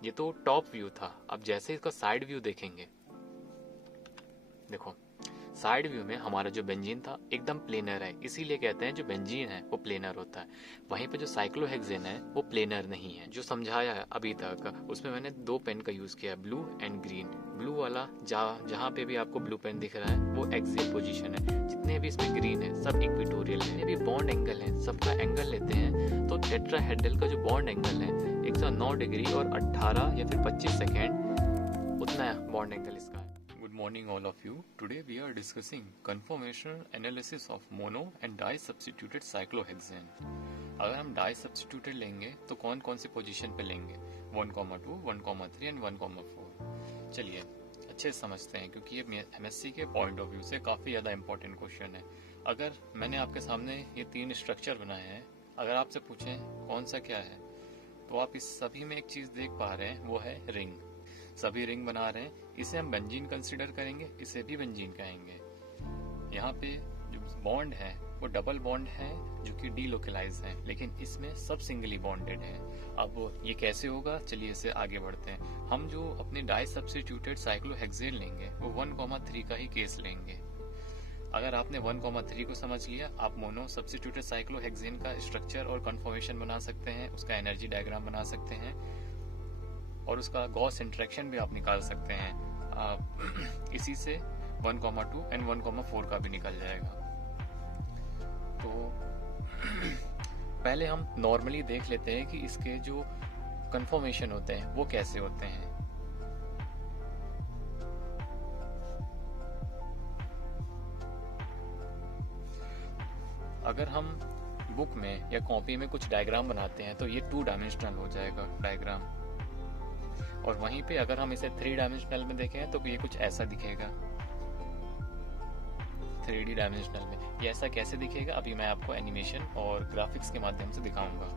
ये तो top view था। अब जैसे इसका साइड व्यू देखेंगे, देखो साइड व्यू में हमारा जो बेंजीन था एकदम प्लेनर है, इसीलिए कहते हैं जो बेंजीन है वो प्लेनर होता है। वहीं पे जो साइक्लोहेक्सेन है वो प्लेनर नहीं है। जो समझाया है अभी तक उसमें मैंने दो पेन का यूज़ किया है, ब्लू एंड ग्रीन। ब्लू वाला जहाँ पे भी आपको ब्लू पेन दिख रहा है वो एक्सियल पोजीशन है, जितने भी इसमें ग्रीन है सब इक्वेटोरियल है। जितने भी बॉन्ड एंगल है सबका एंगल लेते हैं तो टेट्राहेड्रल का जो बॉन्ड एंगल है 109 डिग्री और 18 या फिर 25 सेकेंड, उतना बॉन्ड एंगल इसका है। Good morning all of you. Today we are discussing conformational analysis of mono and di-substituted cyclohexane. अगर हम di-substituted लेंगे तो कौन कौन सी पोजीशन पे लेंगे, 1,2, 1,3 एंड 1,4। चलिए अच्छे से समझते हैं क्योंकि ये एमएससी के पॉइंट ऑफ व्यू से काफ़ी ज़्यादा इंपॉर्टेंट क्वेश्चन है। अगर मैंने आपके सामने ये तीन स्ट्रक्चर बनाए हैं, अगर आपसे पूछें कौन सा क्या है, तो आप इस सभी में एक चीज़ देख पा रहे हैं, वो है रिंग। सभी रिंग बना रहे हैं, इसे हम बेंजीन कंसिडर करेंगे, इसे भी बेंजीन कहेंगे। यहाँ पे जो बॉन्ड है वो डबल बॉन्ड है जो कि डीलोकलाइज है, लेकिन इसमें सब सिंगली बॉन्डेड है। अब ये कैसे होगा, चलिए इससे आगे बढ़ते हैं। हम जो अपने डाई सब्स्टिट्यूटेड साइक्लोहेक्सेन लेंगे वो 1,3 का ही केस लेंगे। अगर आपने 1,3 को समझ लिया, आप मोनो सब्स्टिट्यूटेड साइक्लोहेक्सेन का स्ट्रक्चर और कन्फॉर्मेशन बना सकते हैं, उसका एनर्जी डायग्राम बना सकते हैं और उसका गॉस इंटरेक्शन भी आप निकाल सकते हैं। इसी से 1,2 एंड 1,4 का भी निकल जाएगा। तो पहले हम नॉर्मली देख लेते हैं कि इसके जो कन्फॉर्मेशन होते हैं वो कैसे होते हैं। अगर हम बुक में या कॉपी में कुछ डायग्राम बनाते हैं तो ये 2 डायमेंशनल हो जाएगा डायग्राम, और वहीं पे अगर हम इसे 3 डायमेंशनल में देखें तो ये कुछ ऐसा दिखेगा। 3D डायमेंशनल में ये ऐसा कैसे दिखेगा, अभी मैं आपको एनिमेशन और ग्राफिक्स के माध्यम से दिखाऊंगा।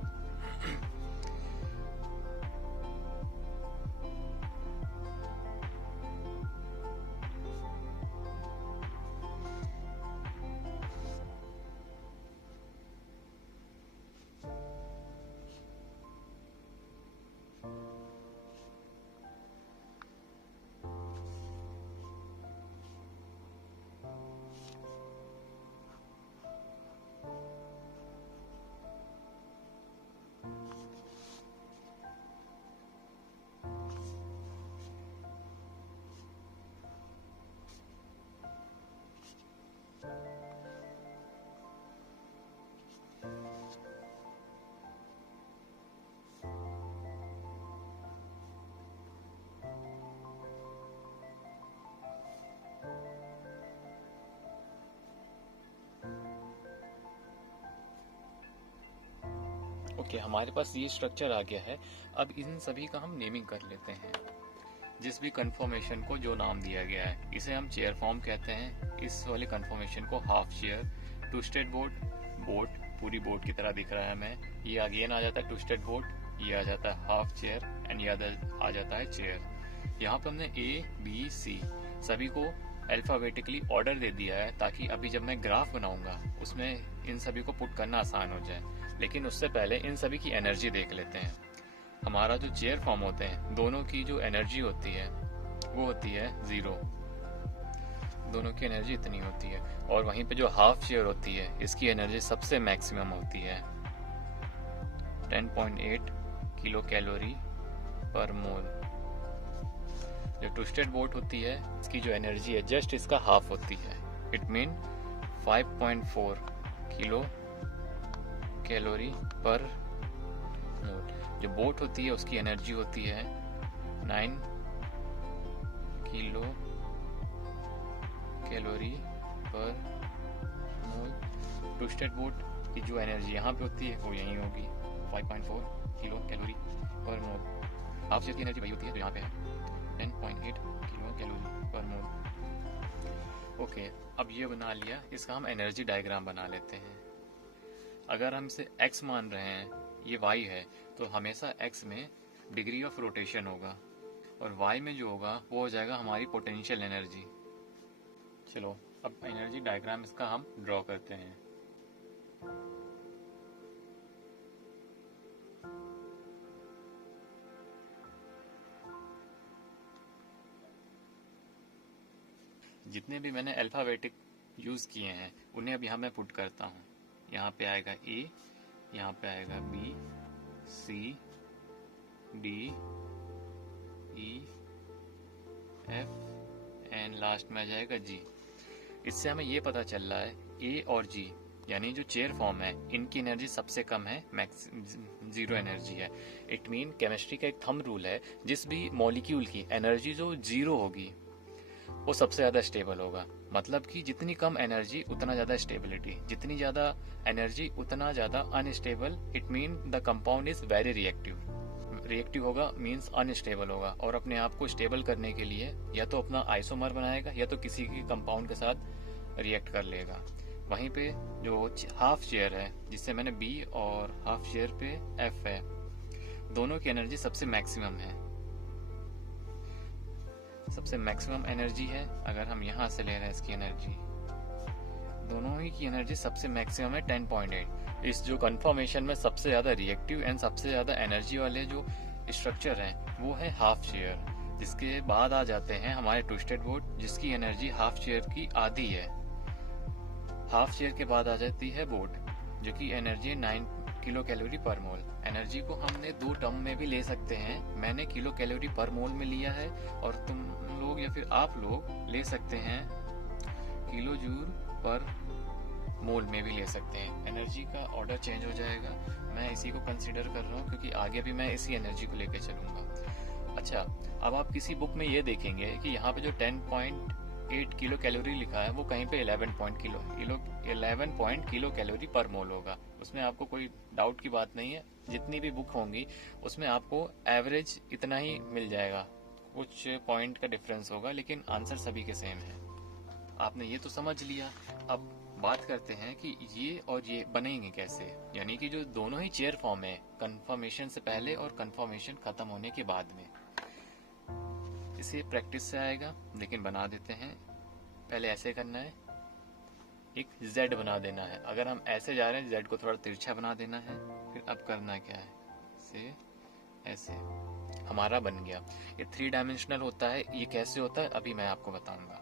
ओके, हमारे पास ये स्ट्रक्चर आ गया है। अब इन सभी का हम नेमिंग कर लेते हैं। जिस भी कन्फॉर्मेशन को जो नाम दिया गया है, इसे हम चेयर फॉर्म कहते हैं। इस वाले कन्फॉर्मेशन को half chair, twisted boat, boat पूरी बोट की तरह दिख रहा है हमें, ये अगेन आ जाता है ट्विस्टेड बोट, ये आ जाता है हाफ चेयर एंड ये आ जाता है चेयर। यहाँ पर हमने A, B, C सभी को अल्फाबेटिकली ऑर्डर दे दिया है ताकि अभी जब मैं ग्राफ बनाऊंगा उसमें इन सभी को पुट करना आसान हो जाए। लेकिन उससे पहले इन सभी की एनर्जी देख लेते हैं। हमारा जो चेयर फॉर्म होते हैं दोनों की जो एनर्जी होती है वो होती है 0, दोनों की एनर्जी इतनी होती है। और वहीं पे जो हाफ चेयर होती है इसकी एनर्जी सबसे मैक्सिमम होती है 10.8 किलो कैलोरी पर मोल। जो ट्विस्टेड बोट होती है इसकी जो एनर्जी है जस्ट इसका हाफ होती है, इट मीन 5.4 किलो कैलोरी पर मोल। जो बोट होती है उसकी एनर्जी होती है 9 किलो कैलोरी पर मोल। ट्विस्टेड बोट की जो एनर्जी यहाँ पे होती है वो यही होगी 5.4 किलो कैलोरी पर मोल। हाफ चेयर की एनर्जी वही होती है जो यहाँ पे है 10.8 किलो कैलोरी पर मोल। ओके, अब ये बना लिया, इसका हम एनर्जी डायग्राम बना लेते हैं। अगर हम इसे x मान रहे हैं, ये y है, तो हमेशा x में डिग्री ऑफ रोटेशन होगा और y में जो होगा वो हो जाएगा हमारी पोटेंशियल एनर्जी। चलो अब एनर्जी डायग्राम इसका हम ड्रॉ करते हैं। जितने भी मैंने अल्फ़ाबेटिक यूज़ किए हैं उन्हें अब यहाँ मैं पुट करता हूँ। यहाँ पे आएगा ए, यहाँ पे आएगा B, C, D, E, F and last में आ जाएगा जी। इससे हमें ये पता चल रहा है ए और जी यानी जो चेयर फॉर्म है इनकी एनर्जी सबसे कम है, मैक्स 0 एनर्जी है। इट मीन केमिस्ट्री का एक थंब रूल है, जिस भी मॉलिक्यूल की एनर्जी जो 0 होगी वो सबसे ज़्यादा स्टेबल होगा। मतलब कि जितनी कम एनर्जी उतना ज़्यादा स्टेबिलिटी, जितनी ज़्यादा एनर्जी उतना ज़्यादा unstable. It mean the compound is very reactive. Reactive होगा मीन्स अनस्टेबल होगा, और अपने आप को स्टेबल करने के लिए या तो अपना आइसोमर बनाएगा या तो किसी के कंपाउंड के साथ रिएक्ट कर लेगा। वहीं पे जो हाफ चेयर है, जिससे मैंने बी, और हाफ चेयर पे एफ है, दोनों की एनर्जी सबसे मैक्सिमम है, सबसे मैक्सिमम एनर्जी है। अगर हम यहाँ से ले रहे हैं इसकी एनर्जी, दोनों ही की एनर्जी सबसे मैक्सिमम है 10.8। इस जो कन्फर्मेशन में सबसे ज़्यादा रिएक्टिव एंड सबसे ज़्यादा एनर्जी वाले जो स्ट्रक्चर हैं वो है हाफ चेयर। जिसके बाद आ जाते हैं हमारे ट्विस्टेड बोट, जिसकी एनर्जी हाफ चेयर की आधी है। हाफ चेयर के बाद आ जाती है बोट, जो कि एनर्जी है 9 किलो कैलोरी पर मोल। एनर्जी को हमने 2 टर्म में भी ले सकते हैं। मैंने किलो कैलोरी पर मोल में लिया है, और तुम लोग या फिर आप लोग ले सकते हैं किलो जूल पर मोल में भी ले सकते हैं। एनर्जी का ऑर्डर चेंज हो जाएगा। मैं इसी को कंसीडर कर रहा हूँ क्योंकि आगे भी मैं इसी एनर्जी को लेकर चलूंगा। अच्छा, अब आप किसी बुक में ये देखेंगे कि यहाँ पे जो 10.8 किलो कैलोरी लिखा है वो कहीं पे 11 किलो कैलोरी पर मोल होगा। उसमें आपको कोई डाउट की बात नहीं है। जितनी भी बुक होंगी उसमें आपको एवरेज इतना ही मिल जाएगा, कुछ पॉइंट का डिफरेंस होगा, लेकिन आंसर सभी के सेम है। आपने ये तो समझ लिया। अब बात करते हैं कि ये और ये बनेंगे कैसे, यानी कि जो दोनों ही चेयर फॉर्म है कंफर्मेशन से पहले और कंफर्मेशन खत्म होने के बाद में। इसे प्रैक्टिस से आएगा, लेकिन बना देते हैं। पहले ऐसे करना है, एक Z बना देना है। अगर हम ऐसे जा रहे हैं Z को थोड़ा तिरछा बना देना है। फिर अब करना क्या है, इसे ऐसे हमारा बन गया। ये 3 डायमेंशनल होता है। ये कैसे होता है अभी मैं आपको बताऊंगा।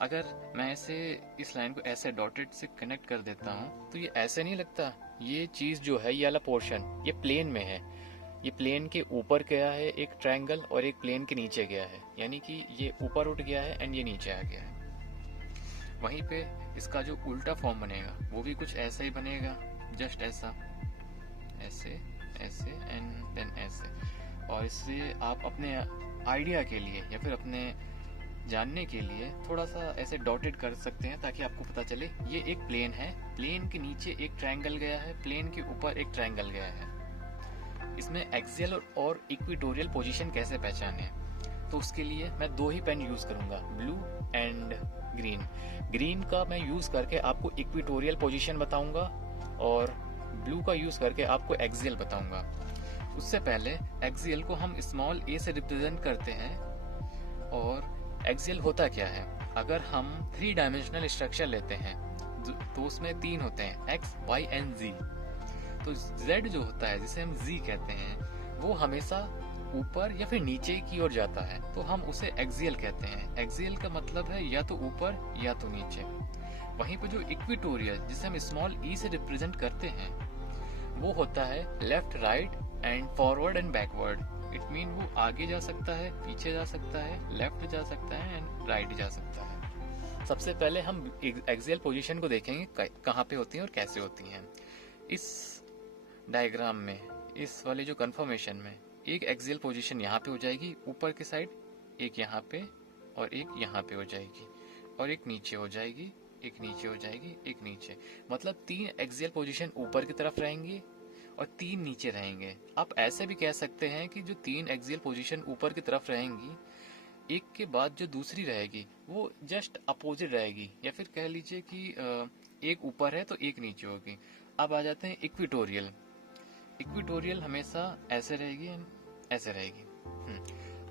अगर मैं ऐसे इस लाइन को ऐसे डॉटेड से कनेक्ट कर देता हूँ तो ये ऐसे नहीं लगता। ये चीज जो है, ये वाला पोर्शन ये प्लेन में है। ये प्लेन के ऊपर गया है एक ट्रायंगल, और एक प्लेन के नीचे गया है, यानी कि ये ऊपर उठ गया है एंड ये नीचे आ गया है। वहीं पे इसका जो उल्टा फॉर्म बनेगा वो भी कुछ ऐसा ही बनेगा, जस्ट ऐसा, ऐसे ऐसे एंड देन ऐसे। और इससे आप अपने आइडिया के लिए या फिर अपने जानने के लिए थोड़ा सा ऐसे डॉटेड कर सकते हैं, ताकि आपको पता चले ये एक प्लेन है, प्लेन के नीचे एक ट्रायंगल गया है, प्लेन के ऊपर एक ट्रायंगल गया है। इसमें एक्सियल और इक्वेटोरियल पोजीशन कैसे पहचाने, तो उसके लिए मैं 2 ही पेन यूज करूंगा, ब्लू एंड ग्रीन। ग्रीन का मैं यूज करके आपको इक्वेटोरियल पोजीशन बताऊंगा, और ब्लू का यूज करके आपको एक्सियल बताऊंगा। उससे पहले एक्सियल को हम स्मॉल a से रिप्रेजेंट करते हैं। और एक्सियल होता क्या है, अगर हम 3 डायमेंशनल स्ट्रक्चर लेते हैं तो उसमें 3 होते हैं, x, y एंड z। तो z जो होता है, जिसे हम z कहते हैं, वो हमेशा ऊपर या फिर नीचे की ओर जाता है, तो हम उसे एक्सियल कहते हैं। एक्सियल का मतलब है या तो ऊपर या तो नीचे। वहीं पर जो इक्वेटोरियल, जिसे हम स्मॉल e से रिप्रेजेंट करते हैं, वो होता है left, right and forward and backward. It mean वो आगे जा सकता है, पीछे जा सकता है, लेफ्ट जा सकता है एंड राइट जा सकता है। सबसे पहले हम एक्सियल पोजीशन को देखेंगे कहाँ पे होती हैं और कैसे होती हैं। इस डायग्राम में, इस वाले जो कंफर्मेशन में, एक एक्सियल पोजीशन यहाँ पे हो जाएगी ऊपर के साइड, एक यहाँ पे और एक यहाँ पे हो जाएगी, और एक नीचे हो जाएगी, एक नीचे हो जाएगी, एक नीचे। मतलब 3 एक्सियल पोजीशन ऊपर की तरफ रहेंगी और 3 नीचे रहेंगे। आप ऐसे भी कह सकते हैं कि जो 3 एक्सियल पोजीशन ऊपर की तरफ रहेंगी, एक के बाद जो दूसरी रहेगी वो जस्ट अपोजिट रहेगी, या फिर कह लीजिए कि एक ऊपर है तो एक नीचे होगी। अब आ जाते हैं इक्वेटोरियल। इक्वेटोरियल हमेशा ऐसे रहेगी, ऐसे रहेगी।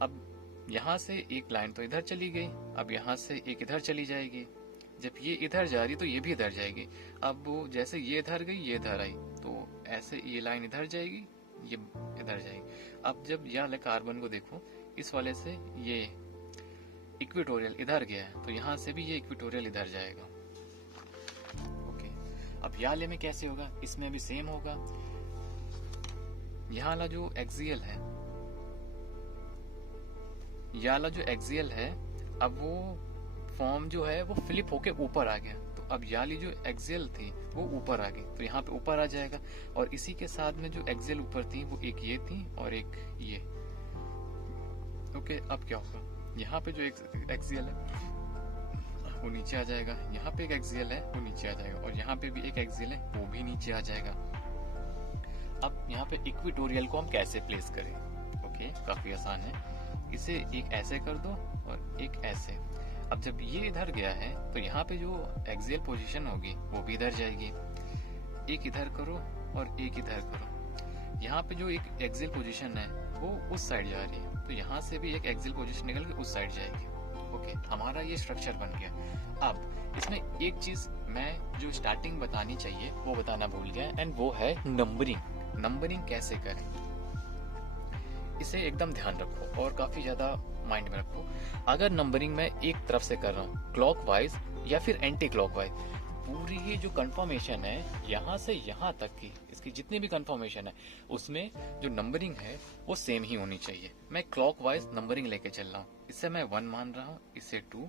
अब यहाँ से एक लाइन तो इधर चली गई, अब यहाँ से एक इधर चली जाएगी। जब ये इधर जा रही तो ये भी इधर जाएगी। अब जैसे ये इधर गई, ये इधर आई, तो ऐसे ये लाइन इधर जाएगी, ये इधर जाएगी। अब जब यह वाले कार्बन को देखो, इस वाले से ये इक्वेटोरियल इधर गया है तो यहाँ से भी ये इक्वेटोरियल इधर जाएगा। ओके, अब यहाँ वाले में कैसे होगा, इसमें भी सेम होगा। यहाँ वाला जो एक्सियल है, यहाँ वाला जो एक्सियल है, अब वो फॉर्म जो है वो फ्लिप होके ऊपर आ गया, तो अब यहाँ वाली जो एक्सियल थी वो ऊपर आ गई, तो यहाँ पे ऊपर आ जाएगा। और इसी के साथ में जो एक्सियल ऊपर थी वो एक ये थी और एक ये। ओके, अब क्या होगा, यहाँ पे जो एक्सियल है वो नीचे आ जाएगा, यहाँ पे एक एक्सियल है वो नीचे आ जाएगा, और यहाँ पे भी एक एक्सियल है वो भी नीचे आ जाएगा। अब यहाँ पे इक्वेटोरियल को हम कैसे प्लेस करें? ओके, काफी आसान है, इसे एक ऐसे कर दो और एक ऐसे। अब जब ये इधर गया है तो यहाँ पे जो एक्सियल पोजीशन होगी वो भी इधर जाएगी। एक इधर करो और एक इधर करो। यहाँ पे जो एक एक्सियल पोजीशन है वो उस साइड जा रही है, तो यहाँ से भी एक एक्सियल पोजीशन निकल के उस साइड जाएगी। ओके, हमारा ये स्ट्रक्चर बन गया। अब इसमें एक चीज मैं जो स्टार्टिंग बतानी चाहिए वो बताना भूल गया, एंड वो है नंबरिंग। नंबरिंग कैसे करें, इसे एकदम ध्यान रखो और काफी ज्यादा माइंड में रखो। अगर नंबरिंग मैं एक तरफ से कर रहा हूँ, क्लॉकवाइज या फिर एंटी क्लॉकवाइज, पूरी ये जो कंफर्मेशन है यहाँ से यहाँ तक की, इसकी जितनी भी कंफर्मेशन है उसमें जो नंबरिंग है वो सेम ही होनी चाहिए। मैं क्लॉकवाइज नंबरिंग लेके चल रहा हूँ, इससे मैं 1 मान रहा हूँ, इससे 2,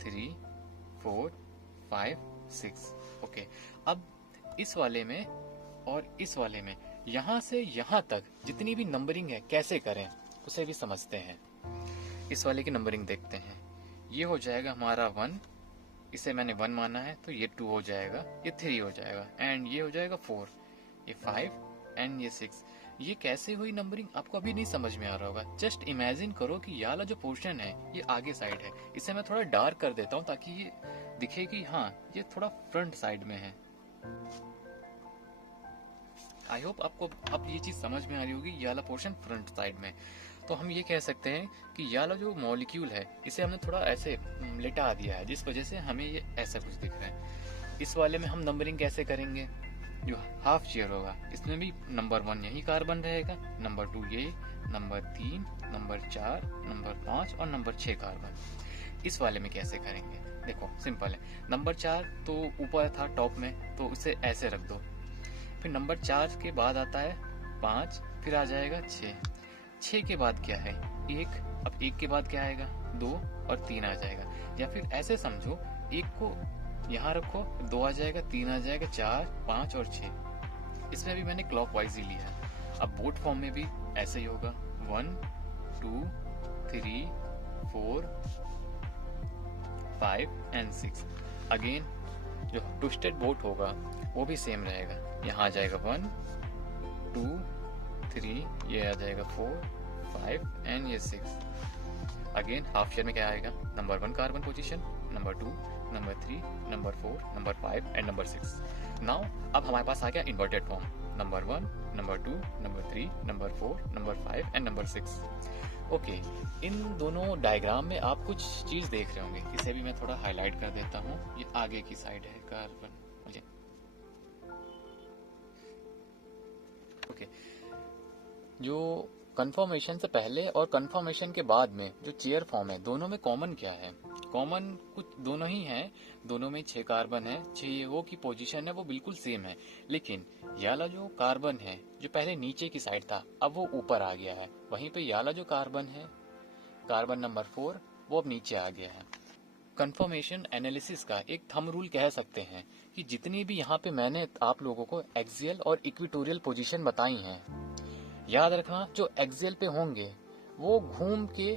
3, 4, 5, 6। ओके, अब इस वाले में और इस वाले में यहाँ से यहाँ तक जितनी भी नंबरिंग है कैसे करें उसे भी समझते हैं। इस वाले की नंबरिंग देखते हैं। ये हो जाएगा हमारा 1, इसे मैंने 1 माना है तो ये 2 हो जाएगा, ये 3 हो जाएगा, एंड ये हो जाएगा 4, ये 5 एंड ये 6। ये कैसे हुई नंबरिंग आपको अभी नहीं समझ में आ रहा होगा। जस्ट इमेजिन करो कि ये वाला जो पोर्शन है ये आगे साइड है, इसे मैं थोड़ा डार्क कर देता हूँ ताकि ये दिखे कि हाँ ये थोड़ा फ्रंट साइड में है। आई होप आपको अब ये चीज समझ में आ रही होगी, ये वाला पोर्शन फ्रंट साइड में। तो हम ये कह सकते हैं कि ये वाला जो मॉलिक्यूल है इसे हमने थोड़ा ऐसे लेटा दिया है, जिस वजह से हमें ये ऐसा कुछ दिख रहा है। इस वाले में हम नंबरिंग कैसे करेंगे, जो हाफ चेयर होगा इसमें भी नंबर 1 यही कार्बन रहेगा, नंबर 2 ये, नंबर 3, नंबर 4, नंबर 5 और नंबर 6 कार्बन। इस वाले में कैसे करेंगे, देखो सिंपल है। नंबर 4 तो ऊपर था टॉप में, तो उसे ऐसे रख दो। फिर नंबर 4 के बाद आता है 5, फिर आ जाएगा 6 के बाद क्या है 1, अब 1 के बाद क्या आएगा 2 और 3 आ जाएगा। या फिर ऐसे समझो, 1 को यहाँ रखो, 2 आ जाएगा, 3 आ जाएगा, 4, 5 और 6। इसमें भी मैंने क्लॉकवाइज ही लिया है। अब बोर्ड फॉर्म में भी ऐसे ही होगा, 1, 2, 3, 4, 5 एंड 6। अगेन जो ट्विस्टेड बोट होगा वो भी सेम रहेगा, यहाँ आ जाएगा 1, 2, 3, ये आ जाएगा 4, 5 एंड ये 6। अगेन हाफ शेयर में क्या आएगा, number 1 carbon position, number 2, number 3, number 4, number 5 and number 6। Now अब हमारे पास आ गया inverted form, number 1, number 2, number 3, number 4, number 5 and number 6। Okay, इन दोनों डायग्राम में आप कुछ चीज देख रहे होंगे, इसे भी मैं थोड़ा हाईलाइट कर देता हूँ। ये आगे की साइड है कार्बन, ओके। जो कंफर्मेशन से पहले और कंफर्मेशन के बाद में जो चेयर फॉर्म है, दोनों में कॉमन क्या है? कॉमन कुछ दोनों ही है, दोनों में 6 कार्बन है, 6 वो की पोजीशन है वो बिल्कुल सेम है। लेकिन याला जो कार्बन है जो पहले नीचे की साइड था अब वो ऊपर आ गया है, वहीं पे याला जो कार्बन है, कार्बन नंबर 4, वो अब नीचे आ गया है। कंफर्मेशन एनालिसिस का एक थंब रूल कह सकते हैं कि जितनी भी यहाँ पे मैंने आप लोगों को एक्सियल और इक्वेटोरियल पोजीशन बताई हैं, याद रखना जो एक्सियल पे होंगे वो घूम के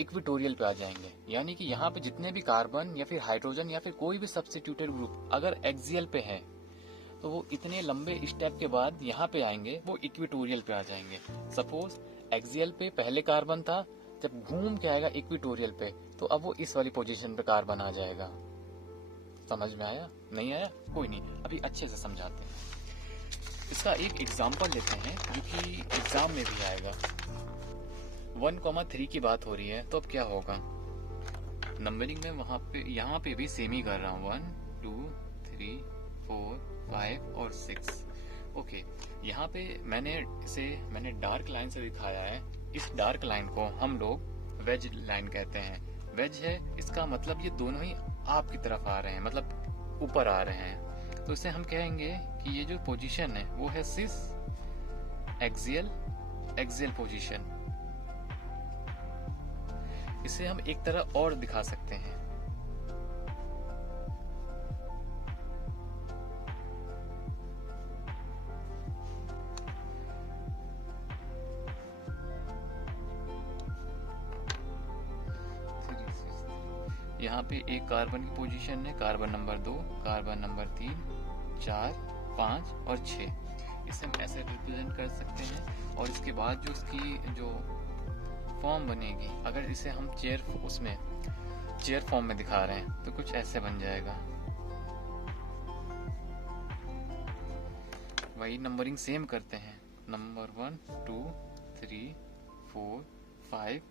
इक्वेटोरियल पे आ जाएंगे। यानी कि यहाँ पे जितने भी कार्बन या फिर हाइड्रोजन या फिर कोई भी सब्स्टिट्यूटेड ग्रुप अगर एक्सियल पे है तो वो इतने लंबे स्टेप के बाद यहाँ पे आएंगे, वो इक्वेटोरियल पे आ जाएंगे। सपोज एक्सियल पे पहले कार्बन था, जब घूम के आएगा इक्वेटोरियल पे तो अब वो इस वाली पोजीशन पे कार्बन आ जाएगा। समझ में आया? नहीं आया? कोई नहीं, अभी अच्छे से समझाते हैं। इसका एक एग्जाम्पल लेते हैं जो कि एग्जाम में भी आएगा। 1,3 की बात हो रही है तो अब क्या होगा, नंबरिंग में वहां पे यहाँ पे भी सेम ही कर रहा हूँ, 1, 2, 3, 4, 5 और 6। ओके, यहाँ पे मैंने डार्क लाइन से दिखाया है। इस डार्क लाइन को हम लोग वेज लाइन कहते हैं। वेज है, इसका मतलब ये दोनों ही आपकी तरफ आ रहे हैं, मतलब ऊपर आ रहे हैं। तो इसे हम कहेंगे कि ये जो पोजीशन है वो है सिस एक्सियल एक्सियल पोजीशन। इसे हम एक तरह और दिखा सकते हैं। यहाँ पे एक कार्बन की पोजीशन है, कार्बन नंबर 2, कार्बन नंबर 3, 4, 5 और 6। इसे हम ऐसे रिप्रेजेंट कर सकते हैं। और इसके बाद जो इसकी जो फॉर्म बनेगी, अगर इसे हम चेयर फॉर्म में दिखा रहे हैं तो कुछ ऐसे बन जाएगा। वही नंबरिंग सेम करते हैं, नंबर 1 2 3 4 5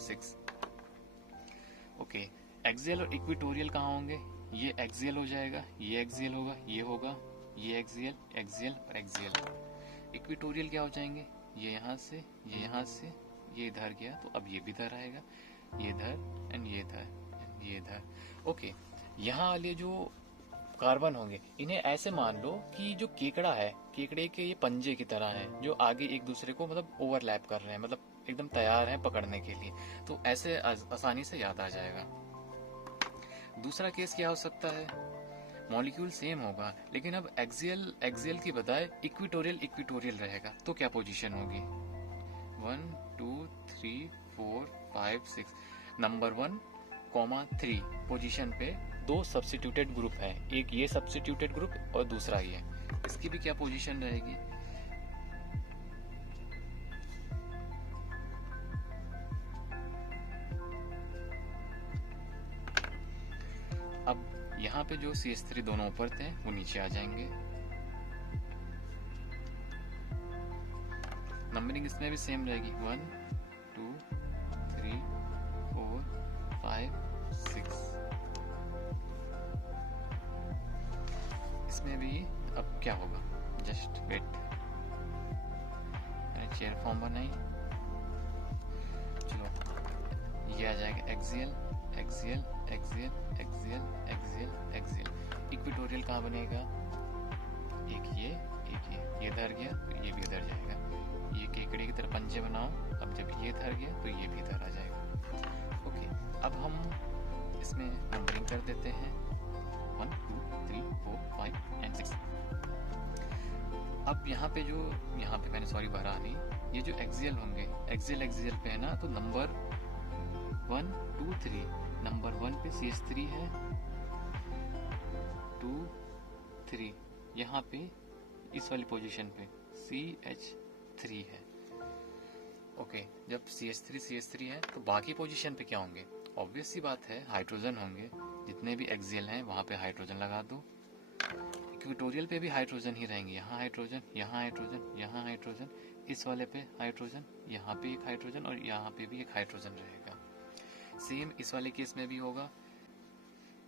6। ओके, एक्सियल और इक्वेटोरियल कहाँ होंगे? ये एक्सियल हो जाएगा, ये एक्सियल होगा, ये होगा, ये एक्सियल, एक्सियल और एक्सियल। इक्वेटोरियल क्या हो जाएंगे? ये यहाँ से, ये यहाँ से, ये इधर गया तो अब ये भी इधर आएगा, ये इधर एंड ये इधर, ये इधर। ओके, यहाँ वाले जो कार्बन होंगे इन्हें ऐसे मान लो कि जो केकड़ा है, केकड़े के ये पंजे की तरह हैं जो आगे एक दूसरे को मतलब ओवरलैप कर रहे हैं, मतलब एकदम तैयार हैं पकड़ने के लिए। तो ऐसे आसानी से याद आ जाएगा। दूसरा केस क्या हो सकता है? मॉलिक्यूल सेम होगा लेकिन अब एक्सियल की बजाय इक्वेटोरियल रहेगा। तो क्या पोजीशन होगी? 1 2 3 4 5 6। नंबर 1, 3 पोजीशन पे दो सब्स्टिट्यूटेड ग्रुप है, एक ये सब्स्टिट्यूटेड ग्रुप और दूसरा ये। इसकी भी क्या पोजीशन रहेगी? अब यहाँ पे जो CH3 दोनों ऊपर थे वो नीचे आ जाएंगे। नंबरिंग इसमें भी सेम रहेगी, 1 2 3 4 5 6। इसमें भी अब क्या होगा? जस्ट वेट, मैंने चेयर फॉर्म बनाई। चलो, ये आ जाएगा axial axial axial axial axial axial. Equatorial कहाँ बनेगा? एक ये इधर गया तो ये भी इधर जाएगा। ये केकड़े की तरह पंजे बनाओ, अब जब ये इधर गया तो ये भी इधर आ जाएगा। ओके, अब हम इसमें नंबरिंग कर देते हैं 1 2 3 4 5 एंड 6। अब यहाँ पे मैंने सॉरी भरा नहीं, ये जो एक्सियल होंगे, एक्सियल पे है ना, तो नंबर 1 2 3, नंबर 1 पे CH3 है, 2 3 यहाँ पे इस वाली पोजीशन पे CH3 है। ओके, जब CH3 है तो बाकी पोजीशन पे क्या होंगे? ऑब्वियस सी बात है, हाइड्रोजन होंगे। जितने भी एक्सियल हैं वहां पे हाइड्रोजन लगा दो। इक्वेटोरियल पे भी हाइड्रोजन ही रहेंगे, यहाँ हाइड्रोजन, यहाँ हाइड्रोजन, यहाँ हाइड्रोजन, इस वाले पे हाइड्रोजन, यहाँ पे एक हाइड्रोजन और यहाँ पे भी एक हाइड्रोजन रहेगा। सेम इस वाले केस में भी होगा।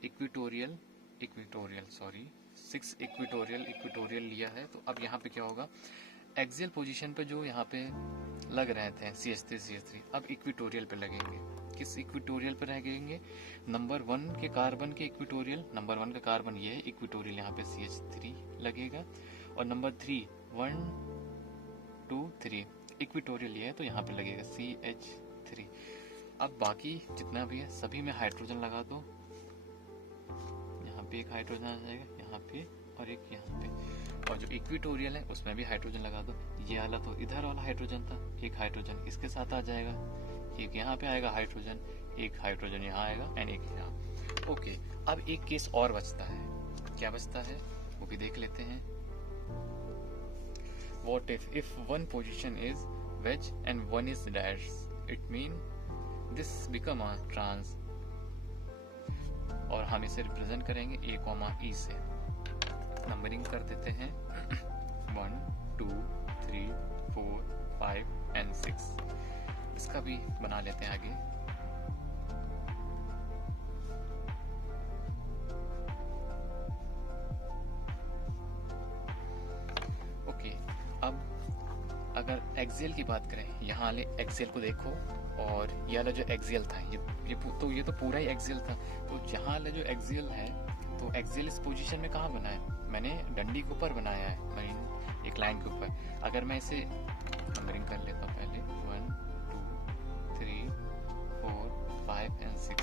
इक्वेटोरियल 6 इक्वेटोरियल लिया है तो अब यहाँ पे क्या होगा? एक्सियल पोजीशन पे जो यहाँ पे लग रहे थे CH3 अब इक्वेटोरियल पे लगेंगे। किस इक्वेटोरियल पे रहेंगे? नंबर 1 के कार्बन के इक्वेटोरियल, नंबर 1 का कार्बन ये है, इक्वेटोरियल यहाँ पे CH3 लगेगा। और नंबर 3 1 2 3 इक्वेटोरियल ये है तो यहाँ पे लगेगा CH3। अब बाकी जितना भी है सभी में हाइड्रोजन लगा दो। यहाँ पे एक हाइड्रोजन आ जाएगा, यहाँ पे और एक यहाँ पे। और जो इक्वेटोरियल है उसमें भी हाइड्रोजन लगा दो। ये वाला तो इधर वाला हाइड्रोजन था, एक हाइड्रोजन इसके साथ आ जाएगा, एक यहाँ पे आएगा हाइड्रोजन, एक हाइड्रोजन यहाँ आएगा एंड एक यहाँ। ओके, अब एक केस और बचता है। क्या बचता है वो भी देख लेते हैं। What if one position is wedge and one is dash? It mean this become a trans। और हम इसे रिप्रेजेंट करेंगे A, E से। नंबरिंग कर देते हैं 1 2 3 4 5 एंड 6। इसका भी बना लेते हैं आगे। ओके, अब अगर एक्सियल की बात करें, यहाँ वाले एक्सियल को देखो और ये वाला जो एक्सियल था ये तो पूरा ही एक्सियल था। तो यहाँ वाला जो एक्सियल है तो एक्सियल इस पोजीशन में कहाँ बना है, मैंने डंडी के ऊपर बनाया है, मरीन एक लाइन के ऊपर। अगर मैं इसे नंबरिंग कर लेता हूँ पहले 1 2 3 4 5 एंड 6,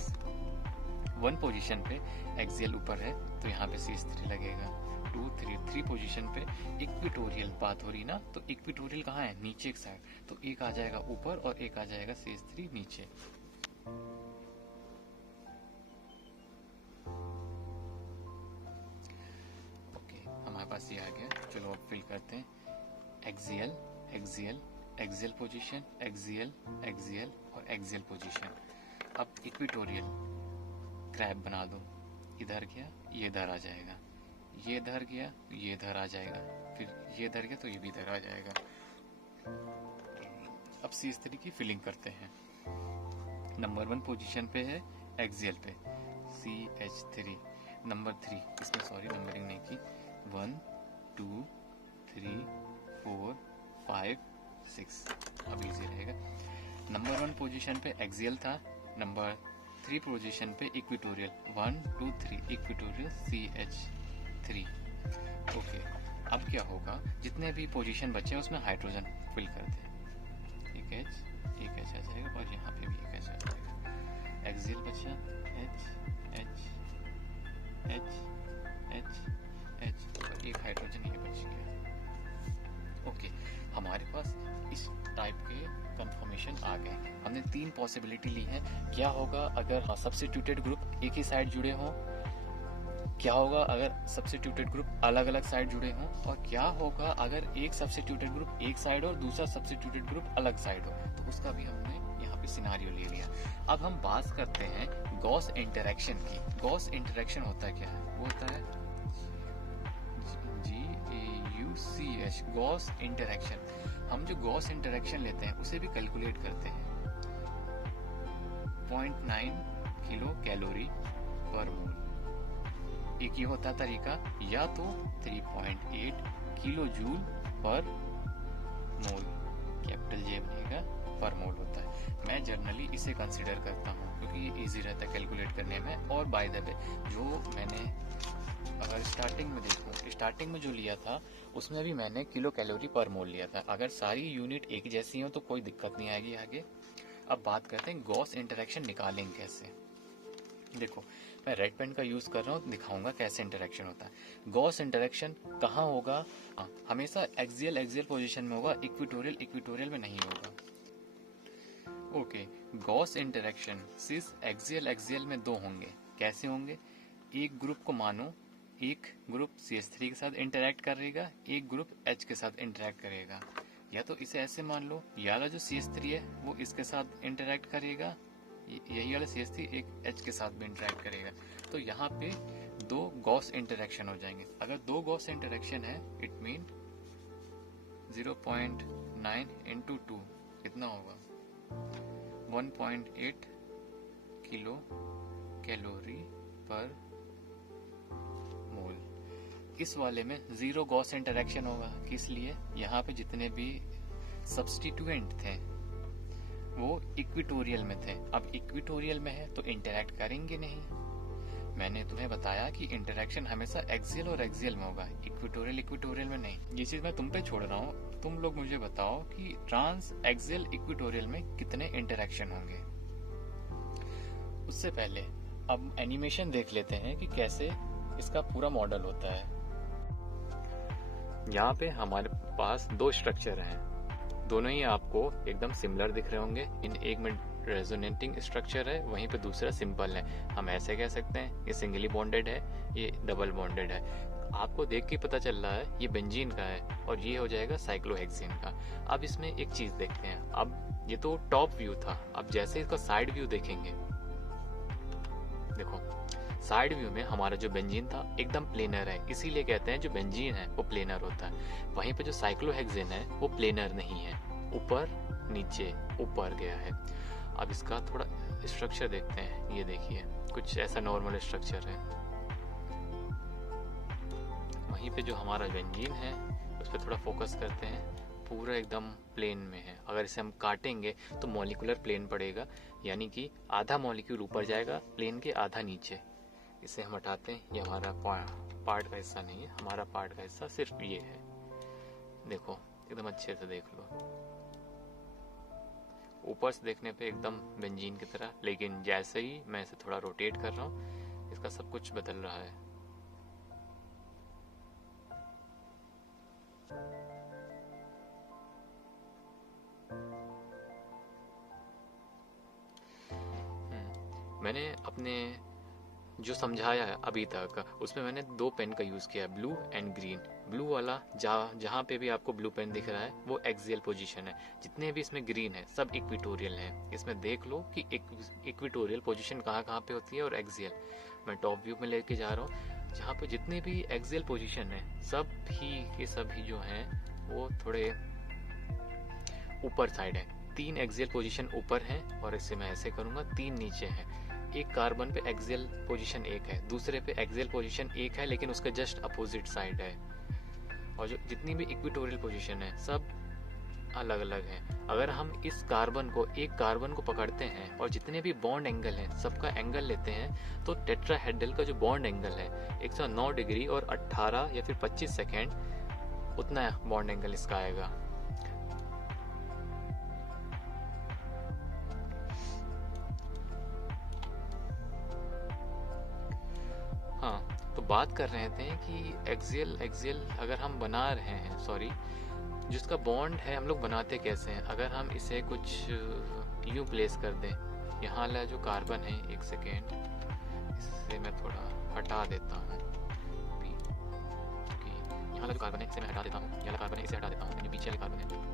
1 पोजीशन पे एक्सियल ऊपर है तो यहाँ पे CS3 लगेगा। 2 3 पोजीशन पे इक्विटोरियल बात हो रही ना, तो इक्विटोरियल कहाँ है, नीचे एक साइड, तो एक आ जाएगा ऊपर और एक आ जाएगा CS3 नीचे। ओके, हमारे पास ये आ गया। चलो अब फिल करते हैं, axial axial axial position, axial axial और एक्सियल पोजीशन। अब इक्विटोरियल क्रैब बना दो, इधर गया ये इधर आ जाएगा, ये इधर गया ये इधर आ जाएगा, फिर ये इधर गया तो ये भी इधर आ जाएगा। अब CS3 की फिलिंग करते हैं। नंबर 1 पोजीशन पे है एक्सियल पे CH3, नंबर 3 इसमें सॉरी नंबरिंग नहीं की, 1 2 3 4 5 6, अब इजी रहेगा। नंबर 1 पोजीशन पे एक्सियल था, नंबर 3 पोजीशन पे इक्विटोरियल, 1 2 3 इक्विटोरियल CH3। ओके, अब क्या होगा, जितने भी पोजीशन बचे हैं उसमें हाइड्रोजन फिल कर दे, एक H आ जाएगा और यहाँ पे भी एक H आ जाएगा। एक्सियल बचा H H H H H और एक हाइड्रोजन ये बच गया। ओके, हमारे पास इस टाइप के कंफर्मेशन आ गए। हमने 3 पॉसिबिलिटी ली है। क्या होगा अगर सब्स्टिट्यूटेड ग्रुप एक ही साइड जुड़े हों, क्या होगा अगर सब्स्टिट्यूटेड ग्रुप अलग अलग साइड जुड़े हों, और क्या होगा अगर एक सब्स्टिट्यूटेड ग्रुप एक साइड हो और दूसरा सब्स्टिट्यूटेड ग्रुप अलग साइड हो, तो उसका भी हमने यहाँ पे सिनारियो ले लिया। अब हम बात करते हैं गॉस इंटरेक्शन की। गॉस इंटरेक्शन होता है क्या है, वो होता है GAUCH, गॉस इंटरेक्शन। हम जो गॉस इंटरेक्शन लेते हैं उसे भी कैलकुलेट करते हैं, 0.9 किलो कैलोरी पर मोल। एक ये होता तरीका, या तो 3.8 किलो जूल पर मोल, कैपिटल J बनेगा, पर मोल होता है। मैं जनरली इसे कंसिडर करता हूँ क्योंकि ये इजी रहता है कैलकुलेट करने में। और बाय द वे जो मैंने अगर स्टार्टिंग में देखूँ, स्टार्टिंग में जो लिया था उसमें भी मैंने किलो कैलोरी पर मोल लिया था। अगर सारी यूनिट एक जैसी हो तो कोई दिक्कत नहीं आएगी आगे। अब बात करते हैं गॉस इंटरेक्शन निकालेंगे कैसे। देखो, मैं रेड पेन का यूज कर रहा हूँ, दिखाऊंगा कैसे इंटरेक्शन होता है। गॉस इंटरेक्शन कहाँ होगा, हमेशा एक्सियल एक्सियल पोजीशन में होगा, इक्विटोरियल इक्विटोरियल में नहीं होगा। ओके, गॉस इंटरेक्शन सिस एक्सियल एक्सियल में 2 होंगे। कैसे होंगे, एक ग्रुप को मानो एक ग्रुप CH3 के साथ इंटरेक्ट करेगा, एक ग्रुप H के साथ इंटरेक्ट करेगा। या तो इसे ऐसे मान लो, ये वाला जो CH3 है वो इसके साथ इंटरेक्ट करेगा, यही वाला CH3 एक H के साथ भी इंटरेक्ट करेगा। तो यहाँ पे 2 गॉस इंटरेक्शन हो जाएंगे। अगर 2 गॉस इंटरेक्शन है इट मीन 0.9 into 2 कितना होगा, 1.8 किलो कैलोरी पर मोल। इस वाले में 0 गॉस इंटरेक्शन होगा, किस लिए, यहाँ पे जितने भी सब्स्टिट्यूएंट थे वो इक्विटोरियल में थे। अब इक्विटोरियल में है तो इंटरेक्ट करेंगे नहीं। मैंने तुम्हें बताया कि इंटरेक्शन हमेशा एक्सियल और एक्सियल में होगा, इक्विटोरियल इक्विटोरियल में नहीं। ये चीज मैं तुम पे छोड़ रहा हूँ, तुम लोग मुझे बताओ कि ट्रांस एक्सियल इक्विटोरियल में कितने इंटरेक्शन होंगे। उससे पहले अब एनिमेशन देख लेते हैं कि कैसे इसका पूरा मॉडल होता है। यहाँ पे हमारे पास 2 स्ट्रक्चर हैं, दोनों ही आपको एकदम सिमिलर दिख रहे होंगे। एक में रेजोनेटिंग स्ट्रक्चर है, वहीं पे दूसरा सिंपल है। हम ऐसे कह सकते हैं ये सिंगली बॉन्डेड है, ये डबल बॉन्डेड है। आपको देख के पता चल रहा है ये बेंजीन का है और ये हो जाएगा साइक्लोहेक्सेन का। अब इसमें एक चीज देखते हैं। अब ये तो टॉप व्यू था, अब जैसे इसका साइड व्यू देखेंगे, देखो साइड व्यू में हमारा जो बेंजीन था एकदम प्लेनर है, इसीलिए कहते हैं जो बेंजीन है वो प्लेनर होता है। वहीं पे जो साइक्लोहेक्सेन है वो प्लेनर नहीं है, ऊपर नीचे ऊपर गया है। अब इसका थोड़ा स्ट्रक्चर देखते हैं, ये देखिए कुछ ऐसा नॉर्मल स्ट्रक्चर है। वहीं पे जो हमारा बेंजीन है उस पर थोड़ा फोकस करते हैं, पूरा एकदम प्लेन में है। अगर इसे हम काटेंगे तो मॉलिक्यूलर प्लेन पड़ेगा, यानी कि आधा मॉलिक्यूल ऊपर जाएगा प्लेन के, आधा नीचे। इसे हम हटाते हैं, ये हमारा पार्ट का हिस्सा नहीं है, हमारा पार्ट का हिस्सा सिर्फ ये है। देखो एकदम अच्छे से देख लो, ऊपर से देखने पे एकदम बेंजीन की तरह, लेकिन जैसे ही मैं इसे थोड़ा रोटेट कर रहा हूँ इसका सब कुछ बदल रहा है। मैंने अपने जो समझाया है अभी तक उसमें मैंने 2 पेन का यूज़ किया है, ब्लू एंड ग्रीन। ब्लू वाला जहाँ पे भी आपको ब्लू पेन दिख रहा है वो एक्सियल पोजीशन है, जितने भी इसमें ग्रीन है सब इक्विटोरियल है। इसमें देख लो कि इक्विटोरियल पोजीशन कहाँ कहाँ पे होती है और एक्सियल। मैं टॉप व्यू में लेके जा रहा हूँ, जहाँ पे जितने भी एक्सियल पोजीशन है सब ही के सभी जो हैं वो थोड़े ऊपर साइड है। 3 एक्सियल पोजीशन ऊपर है, और इससे मैं ऐसे करूँगा 3 नीचे है। एक कार्बन पे एक्सियल पोजीशन 1 है, दूसरे पे एक्सियल पोजीशन 1 है लेकिन उसका जस्ट अपोजिट साइड है। और जो जितनी भी इक्विटोरियल पोजीशन है सब अलग अलग है। अगर हम इस कार्बन को, एक कार्बन को पकड़ते हैं और जितने भी बॉन्ड एंगल हैं सबका एंगल लेते हैं, तो टेट्राहेड्रल का जो बॉन्ड एंगल है 109 डिग्री और 18 या फिर 25 सेकेंड, उतना बॉन्ड एंगल इसका आएगा। हाँ, तो बात कर रहे थे कि एक्सियल अगर हम बना रहे हैं, सॉरी, जिसका बॉन्ड है हम लोग बनाते कैसे हैं। अगर हम इसे कुछ यूं प्लेस कर दें, यहाँ वाला जो कार्बन है, एक सेकेंड इसे मैं थोड़ा हटा देता हूँ, यहाँ वाला जो कार्बन है इसे मैं हटा देता हूँ, यहाँ वाला कार्बन है इसे हटा देता हूँ, जो पीछे वाले कार्बन है।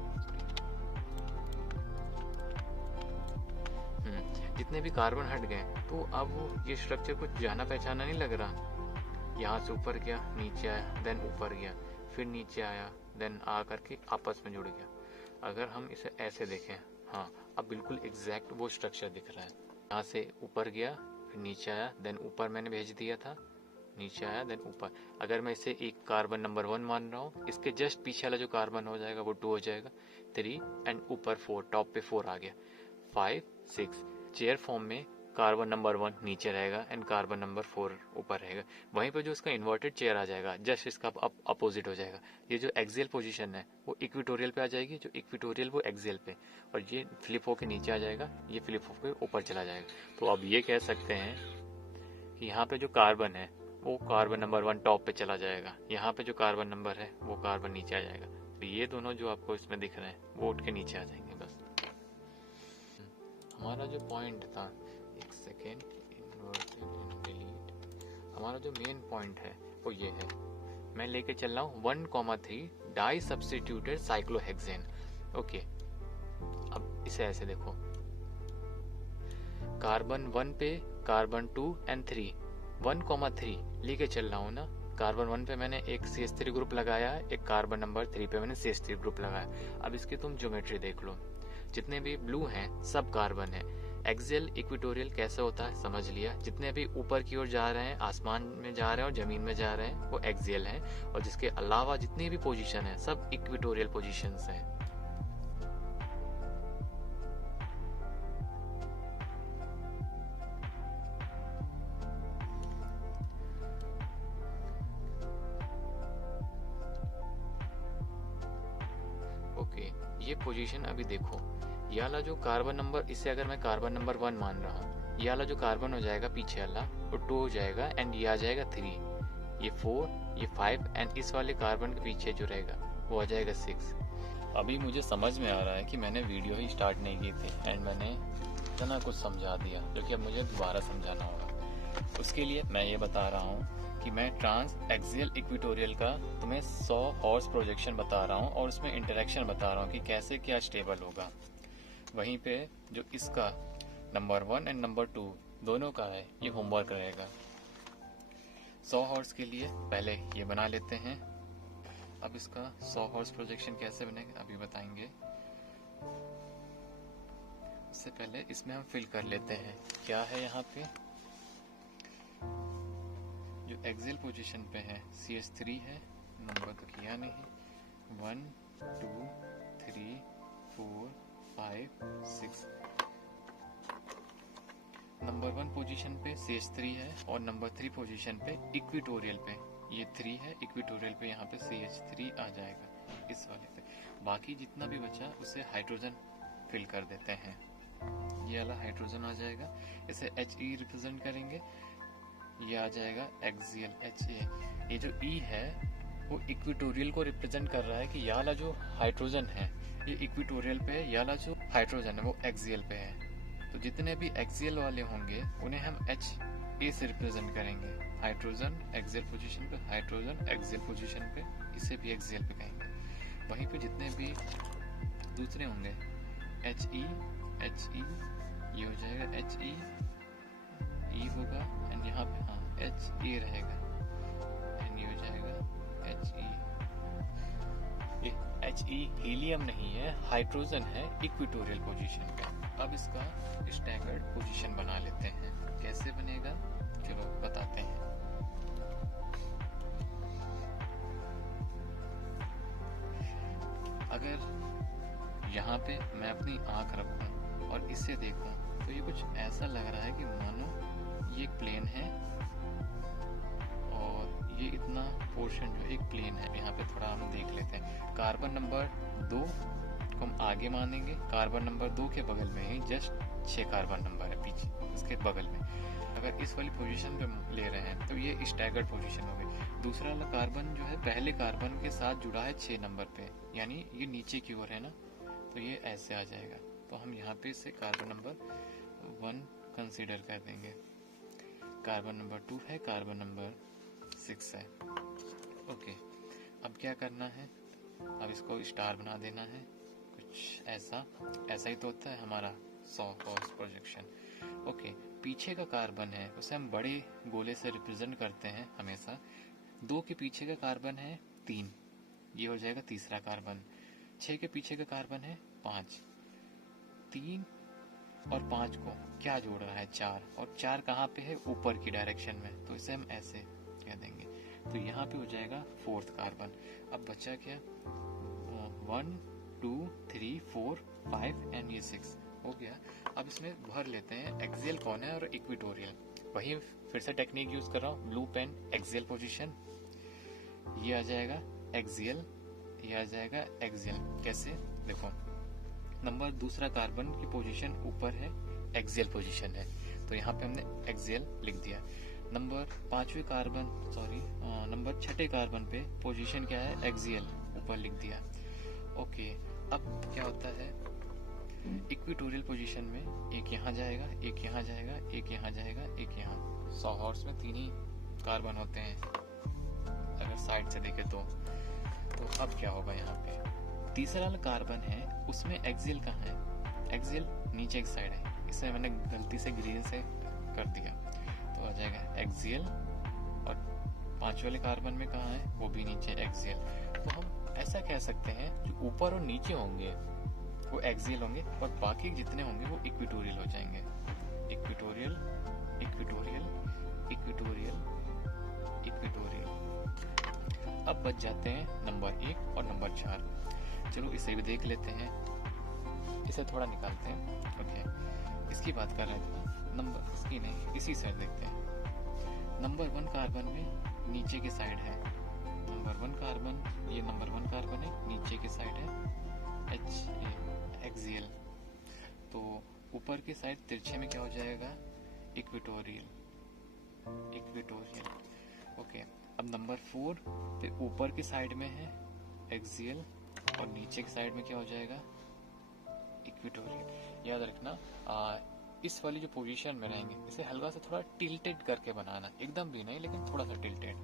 जितने भी कार्बन हट गए तो अब ये स्ट्रक्चर कुछ जाना पहचाना नहीं लग रहा। यहाँ से ऊपर गया, नीचे आया, देन ऊपर गया, फिर नीचे आया, देन आ करके आपस में जुड़ गया। अगर हम इसे ऐसे देखें, हाँ अब बिल्कुल एग्जैक्ट वो स्ट्रक्चर दिख रहा है। यहाँ से ऊपर गया, फिर नीचे आया, देन ऊपर मैंने भेज दिया था, नीचे आया, देन ऊपर। अगर मैं इसे एक कार्बन नंबर 1 मान रहा हूँ, इसके जस्ट पीछे वाला जो कार्बन हो जाएगा वो 2 हो जाएगा, 3 एंड ऊपर 4, टॉप पे 4 आ गया, 5, 6। चेयर फॉर्म में कार्बन नंबर 1 नीचे रहेगा एंड कार्बन नंबर 4 ऊपर रहेगा। वहीं पर जो इसका इन्वर्टेड चेयर आ जाएगा जस्ट इसका अपोजिट हो जाएगा। ये जो एक्सियल पोजीशन है वो इक्विटोरियल पे आ जाएगी, जो इक्विटोरियल वो एक्सियल पे, और ये फ्लिप होकर नीचे आ जाएगा, ये फ्लिप होकर ऊपर चला जाएगा। तो अब ये कह सकते हैं कि यहाँ पे जो कार्बन है वो कार्बन नंबर 1 टॉप पे चला जाएगा, यहाँ पे जो कार्बन नंबर है वो कार्बन नीचे आ जाएगा। तो ये दोनों जो आपको इसमें दिख रहे हैं वो उठ के नीचे आ जाएंगे। बस हमारा जो पॉइंट था, एक सेकेंड, हमारा जो मेन पॉइंट है वो ये है। मैं लेके चल रहा हूँ 1,3 डाई सब्स्टिट्यूटेड साइक्लोहेक्सेन। ओके, अब इसे ऐसे देखो, कार्बन 1 पे कार्बन 2 एंड 3, 1,3 लेके चल रहा हूँ ना। कार्बन 1 पे मैंने एक CH3 ग्रुप लगाया है, एक कार्बन नंबर 3 पे मैंने CH3 ग्रुप लगाया। अब इसकी तुम ज्योमेट्री देख लो, जितने भी ब्लू हैं सब कार्बन है। एक्सियल इक्विटोरियल कैसे होता है समझ लिया। जितने भी ऊपर की ओर जा रहे हैं, आसमान में जा रहे हैं और जमीन में जा रहे हैं, वो एक्सियल हैं, और जिसके अलावा जितनी भी पोजीशन है सब इक्विटोरियल पोजीशंस हैं। ओके, ये पोजीशन अभी देखो, ये वाला जो कार्बन नंबर, इसे अगर मैं कार्बन नंबर 1 मान रहा हूँ, ये वाला जो कार्बन हो जाएगा पीछे वाला वो 2 हो जाएगा, एंड ये आ जाएगा 3, ये 4, ये 5, एंड इस वाले कार्बन के पीछे जो रहेगा वो आ जाएगा 6। अभी मुझे समझ में आ रहा है कि मैंने वीडियो ही स्टार्ट नहीं की थी एंड मैंने इतना कुछ समझा दिया, जो कि अब मुझे दोबारा समझाना होगा। उसके लिए मैं ये बता रहा हूँ कि मैं ट्रांस एक्सियल इक्विटोरियल का तुम्हें 100 हॉर्स प्रोजेक्शन बता रहा हूँ और उसमें इंटरेक्शन बता रहा हूँ कि कैसे क्या स्टेबल होगा। वहीं पे जो इसका नंबर 1 एंड नंबर 2 दोनों का है, ये होमवर्क रहेगा। 100 हॉर्स के लिए पहले ये बना लेते हैं। अब इसका 100 हॉर्स प्रोजेक्शन कैसे बनेगा अभी बताएंगे। उससे पहले इसमें हम फिल कर लेते हैं क्या है यहाँ पे। जो एक्सियल पोजीशन पे है CH3 है, नंबर तो किया नहीं, 1, 2, 3 4 5 6। नंबर 1 पोजीशन पे CH3 है और नंबर 3 पोजीशन पे इक्विटोरियल पे ये 3 है, इक्विटोरियल पे यहाँ पे CH3 आ जाएगा इस वाले पे। बाकी जितना भी बचा उसे हाइड्रोजन फिल कर देते हैं। ये वाला हाइड्रोजन आ जाएगा, इसे He रिप्रेजेंट करेंगे। ये आ जाएगा एक्सियल Ha। ये जो E है वो इक्विटोरियल को रिप्रेजेंट कर रहा है कि ये वाला जो हाइड्रोजन है ये इक्विटोरियल पे है, ये वाला जो हाइड्रोजन है वो एक्सियल पे है। तो जितने भी एक्सियल वाले होंगे उन्हें हम Ha से रिप्रेजेंट करेंगे। हाइड्रोजन एक्सियल पोजीशन पे, हाइड्रोजन एक्सियल पोजीशन पे, इसे भी एक्सियल पे कहेंगे। वहीं पे जितने भी दूसरे होंगे He ये हो जाएगा He, E होगा एंड यहाँ पे हाँ Ha रहेगा एंड ये हो जाएगा He। ये He हीलियम नहीं है, हाइड्रोजन है इक्विटोरियल पोजीशन पे। अब इसका स्टैगर्ड पोजीशन बना लेते हैं। कैसे बनेगा चलो बताते हैं। अगर यहाँ पे मैं अपनी आंख रखूं और इसे देखूं तो ये कुछ ऐसा लग रहा है कि मानो ये एक प्लेन है और ये इतना पोर्शन जो एक प्लेन है। यहाँ पे थोड़ा हम देख लेते हैं। कार्बन नंबर 2 को हम आगे मानेंगे, कार्बन नंबर 2 के बगल में ही जस्ट 6 कार्बन नंबर है पीछे इसके बगल में। अगर इस वाली पोजीशन पे ले रहे हैं तो ये स्टैगर्ड पोजीशन हो गई। दूसरा वाला कार्बन जो है पहले कार्बन के साथ जुड़ा है 6 नंबर पे, यानी ये नीचे की ओर है ना, तो ये ऐसे आ जाएगा। तो हम यहाँ पे इसे कार्बन नंबर 1 कंसीडर कर देंगे। कार्बन नंबर 2 है, कार्बन नंबर 6 है। ओके, अब क्या करना है, अब इसको स्टार बना देना है कुछ ऐसा। ऐसा ही तो होता है हमारा 100 हॉर्स प्रोजेक्शन। ओके, पीछे का कार्बन है उसे हम बड़े गोले से रिप्रेजेंट करते हैं हमेशा। 2 के पीछे का कार्बन है 3, ये हो जाएगा तीसरा कार्बन। 6 के पीछे का कार्बन है 5। 3 और 5 को क्या जोड़ रहा है 4, और 4 कहाँ पे है ऊपर की डायरेक्शन में, तो इसे हम ऐसे कह देंगे। तो यहाँ पे हो जाएगा 4th कार्बन। अब बचा क्या 1 2 3 4 5 एंड ये 6 हो गया। अब इसमें भर लेते हैं एक्सियल कौन है और इक्विटोरियल। वही फिर से टेक्निक यूज कर रहा हूँ, ब्लू पेन एक्सियल पोजीशन, ये आ जाएगा एक्सियल, ये आ जाएगा एक्सियल। कैसे देखो, नंबर दूसरा कार्बन की पोजीशन ऊपर है, एक्सियल पोजीशन है, तो यहाँ पे हमने एक्सियल लिख दिया। नंबर 5वें कार्बन नंबर 6ठे कार्बन पे पोजीशन क्या है एक्सियल, ऊपर लिख दिया। ओके, अब क्या होता है इक्विटोरियल पोजीशन में एक यहाँ जाएगा, एक यहाँ जाएगा, एक यहाँ जाएगा, एक यहाँ। 100 हॉर्स में 3 ही कार्बन होते हैं अगर साइड से देखे तो अब क्या होगा यहाँ पे तीसरा वाला कार्बन है उसमें एक्सियल कहाँ है, एक्सियल नीचे की साइड है, इसे मैंने गलती से ग्रीन से कर दिया तो आ जाएगा एक्सियल। और 5 वाले कार्बन में कहाँ है, वो भी नीचे एक्सियल। तो हम ऐसा कह सकते हैं जो ऊपर और नीचे होंगे वो एक्सियल होंगे और बाकी जितने होंगे वो इक्विटोरियल हो जाएंगे। Equatorial equatorial equatorial equatorial. अब बच जाते हैं नंबर 1 और नंबर 4। चलो इसे भी देख लेते हैं, इसे थोड़ा निकालते हैं। ओके, इसकी बात कर रहे थे नंबर, इसकी नहीं, इसी साइड देखते हैं। नंबर 1 कार्बन में नीचे की साइड है, नंबर 1 कार्बन, ये नंबर 1 कार्बन है, नीचे की साइड है एक्सियल। तो ऊपर की साइड तिरछे में क्या हो जाएगा इक्विटोरियल इक्विटोरियल। ओके, अब नंबर 4 पे ऊपर की साइड में है एक्सियल और नीचे की साइड में क्या हो जाएगा इक्विटोरियल। याद रखना इस वाली जो पोजीशन में रहेंगे इसे हल्का सा थोड़ा टिल्टेड करके बनाना, एकदम भी नहीं लेकिन थोड़ा सा टिल्टेड।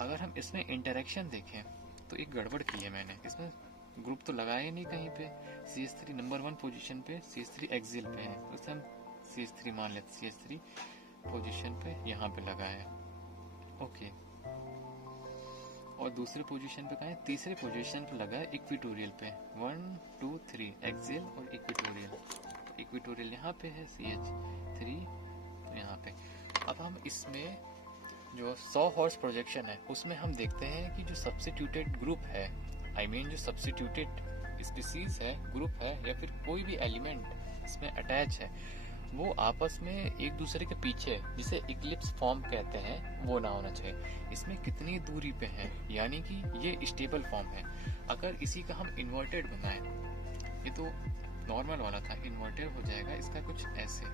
अगर हम इसमें इंटरेक्शन देखें तो एक गड़बड़ की है मैंने, इसमें ग्रुप तो लगाया नहीं कहीं पे। CH3 नंबर 1 पोजीशन पे CH3 एक्सियल पे है, तो हम CH3 मान लेते, CH3 पोजीशन पे यहाँ पे लगा है। ओके, और दूसरे पोजीशन पे कहाँ है, तीसरे पोजीशन पे लगा है इक्विटोरियल पे। 1 2 3 एक्सियल और इक्विटोरियल। इक्विटोरियल यहाँ पे है CH3 तो यहाँ पे। अब हम इसमें जो 100 हॉर्स प्रोजेक्शन है उसमें हम देखते हैं कि जो सब्स्टिट्यूटेड ग्रुप है, जो सब्स्टिट्यूटेड स्पीसीज है, ग्रुप है या फिर कोई भी एलिमेंट इसमें अटैच है, वो आपस में एक दूसरे के पीछे, जिसे इक्लिप्स फॉर्म कहते हैं, वो ना होना चाहिए। इसमें कितनी दूरी पे है, यानी कि ये स्टेबल फॉर्म है। अगर इसी का हम इन्वर्टेड बनाएं, ये तो नॉर्मल वाला था, इन्वर्टेड हो जाएगा इसका कुछ ऐसे।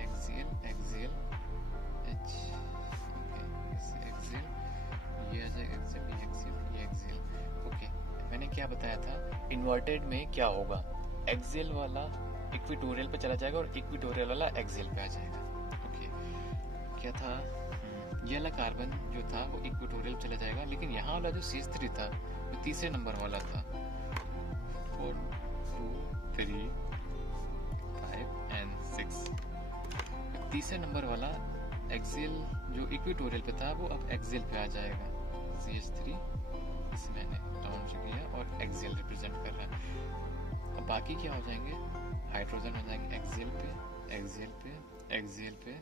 एक्सियल एक्सियल एच, एक्सियल, ये आ जाएगा एक्सियल, ये एक्सियल, ये एक्सियल। ओके, मैंने क्या बताया था, इन्वर्टेड में क्या होगा, एक्सियल वाला इक्वेटोरियल पे चला जाएगा और इक्वेटोरियल वाला एक्सियल पे आ जाएगा। क्या था, ये वाला कार्बन जो था वो इक्वेटोरियल चला जाएगा, लेकिन यहाँ वाला जो CH3 था वो तीसरे नंबर वाला था। 4 2 3 5 and 6, तीसरे नंबर वाला एक्सियल जो इक्वेटोरियल पे था वो अब एक्सियल पे आ जाएगा। CH3 इसे मैंने डाउन से किया और एक्सियल रिप्रेजेंट कर रहा है। अब बाकी क्या हो जाएंगे, हाइड्रोजन हो जाएंगे एक्सियल पे, एक्सियल पे, एक्सियल पे,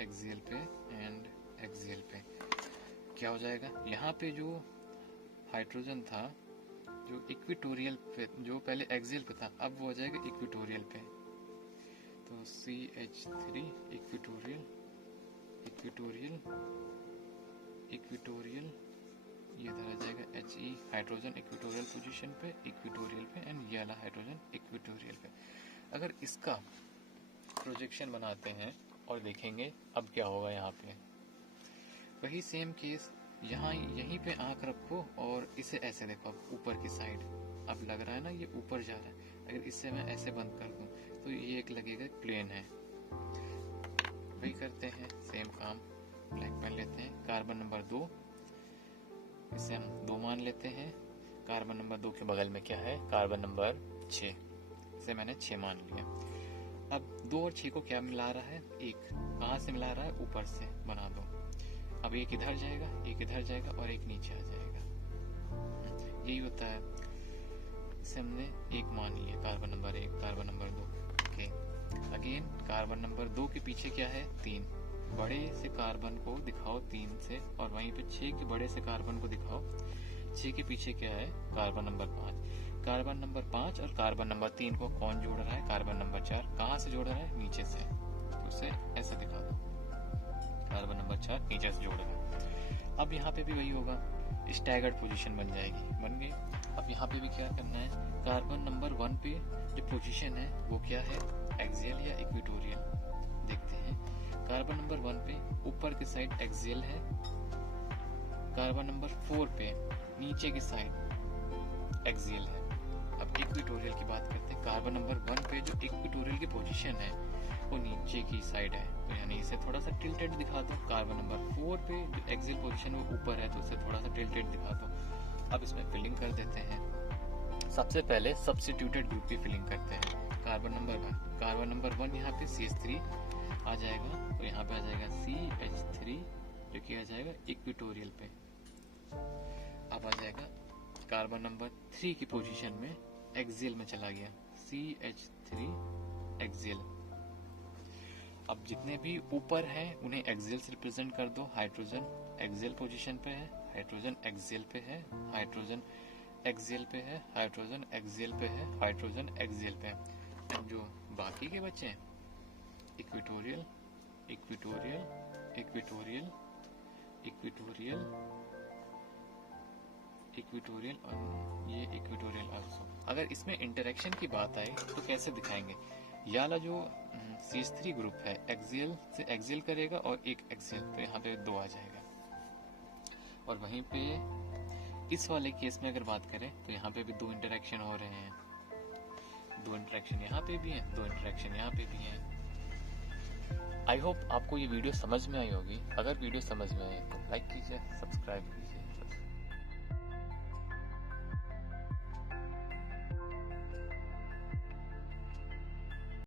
एक्सियल पे एंड एक्सियल पे। क्या हो जाएगा, यहाँ पे जो हाइड्रोजन था जो इक्वेटोरियल पे, जो पहले एक्सियल पे था, अब वो हो जाएगा इक्वेटोरियल पे। तो CH3 इक्वेटोरियल, इक्वेटोरियल, इक्वेटोरियल, ये इधर आ जाएगा He, हाइड्रोजन इक्वेटोरियल पोजीशन पे, इक्वेटोरियल पे, एंड ये वाला हाइड्रोजन इक्वेटोरियल पे। अगर इसका प्रोजेक्शन बनाते हैं और देखेंगे अब क्या होगा, यहाँ पे वही सेम केस, यहाँ यहीं पे आंख रखो और इसे ऐसे देखो ऊपर की साइड, अब लग रहा है ना ये ऊपर जा रहा है। अगर इससे मैं ऐसे बंद कर दूं तो ये एक लगेगा प्लेन है। वही करते हैं सेम काम, ब्लैक पेन लेते हैं, कार्बन नंबर 2, इसे हम 2 मान लेते हैं। कार्बन नंबर 2 के बगल में क्या है, कार्बन नंबर 6, इसे मैंने 6 मान लिया। अब 2 और 6 को क्या मिला रहा है, एक कहाँ से मिला रहा है, ऊपर से बना दो। अब एक इधर जाएगा, एक इधर जाएगा और एक नीचे आ जाएगा, यही होता है। इसे हमने 1 मान लिया, carbon number 1, carbon number 2। Okay, again carbon number 2 के पीछे क्या है, 3, बड़े से कार्बन को दिखाओ 3 से, और वहीं पे 6 के बड़े से कार्बन को दिखाओ। 6 के पीछे क्या है, कार्बन नंबर 5। कार्बन नंबर 5 और कार्बन नंबर 3 को कौन जोड़ रहा है, कार्बन नंबर 4। कहाँ से जोड़ रहा है, नीचे से, तो उसे ऐसे दिखा दो, कार्बन नंबर 4 नीचे से जोड़ रहा है। अब यहाँ पे भी वही होगा, स्टैगर्ड पोजीशन बन जाएगी, बन गई। अब यहाँ पे भी क्या करना है, कार्बन नंबर 1 पे जो पोजीशन है वो क्या है, एक्सियल या इक्वेटोरियल, देखते हैं। कार्बन नंबर 1 पे ऊपर की साइड एक्सियल है, कार्बन नंबर 4 पे नीचे की साइड एक्सियल है। अब इक्वेटोरियल की बात करते हैं, कार्बन नंबर 1 पे जो इक्वेटोरियल की पोजीशन है वो नीचे की साइड है, तो यानी इसे थोड़ा सा टिल्टेड दिखा दो। कार्बन नंबर 4 पे जो एक्सियल पोजीशन वो ऊपर है, तो इसे थोड़ा सा टिल्टेड दिखा दो। अब इसमें फिलिंग कर देते हैं। सबसे पहले सब्स्टिट्यूटेड ग्रुप की फिलिंग करते हैं। कार्बन नंबर 1, कार्बन नंबर 1 यहाँ पे CH3 आ जाएगा, तो यहाँ पे आ जाएगा CH3 जो कि आ जाएगा इक्वेटोरियल पे। अब आ जाएगा कार्बन नंबर 3 की पोजीशन में एक्सियल में चला गया, CH3 एक्सियल। अब जितने भी ऊपर हैं उन्हें एक्सियल से रिप्रेजेंट कर दो। हाइड्रोजन एक्सियल पोजीशन पे है, हाइड्रोजन एक्सियल पे है, हाइड्रोजन एक्सियल पे है, हाइड्रोजन एक्सियल पे है, हाइड्रोजन एक्सियल पे है। अब जो बाकी के बच्चे हैं, equatorial, equatorial, equatorial, equatorial, equatorial और ये इक्वेटोरियल आल्सो। अगर इसमें इंटरेक्शन की बात आए तो कैसे दिखाएंगे, ये वाला जो CH3 ग्रुप है एक्सियल से एक्सियल करेगा और एक एक्सियल, तो यहाँ पे 2 आ जाएगा। और वहीं पे इस वाले केस में अगर बात करें तो यहाँ पे भी 2 इंटरेक्शन हो रहे हैं, 2 इंटरेक्शन यहाँ पे भी हैं, 2 इंटरेक्शन यहाँ पे भी हैं। आई होप आपको ये वीडियो समझ में आई होगी। अगर वीडियो समझ में आए तो लाइक कीजिए, सब्सक्राइब कीजिए।